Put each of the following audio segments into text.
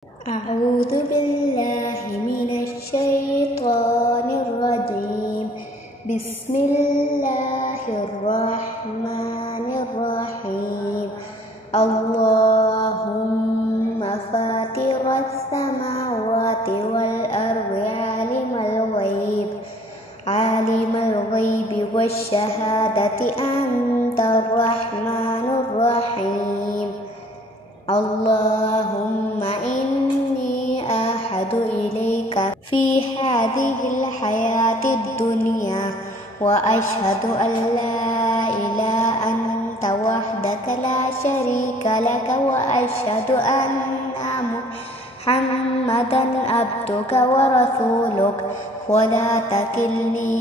أعوذ بالله من الشيطان الرجيم. بسم الله الرحمن الرحيم. اللهم فاطر السماوات والأرض عالم الغيب والشهادة أنت الرحمن الرحيم. اللهم إني أعهد إليك في هذه الحياة الدنيا وأشهد أن لا إله أنت وحدك لا شريك لك وأشهد أن محمدا عبدك ورسولك ولا تكلني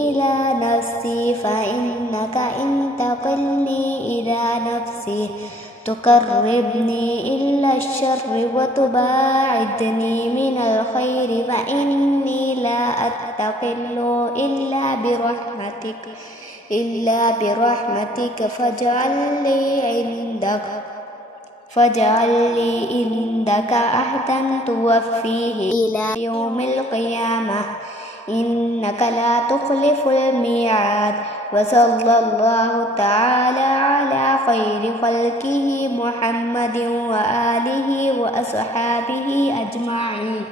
إلى نفسي فإنك إن تكلني إلى نفسي تقربني إلى الشر وتباعدني من الخير فإني لا أتقل إلا برحمتك فاجعل لي عندك عهدا توفيه إلى يوم القيامة إنك لا تخلف الميعاد. وصلى الله تعالى على خير خلقه محمد وآله وأصحابه أجمعين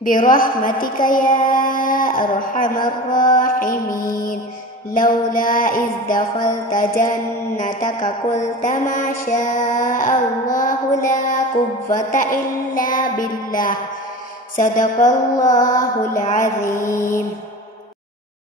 برحمتك يا أرحم الراحمين. لولا إذ دخلت جنتك قلت ما شاء الله لا قوة إلا بالله. صدق الله العظيم.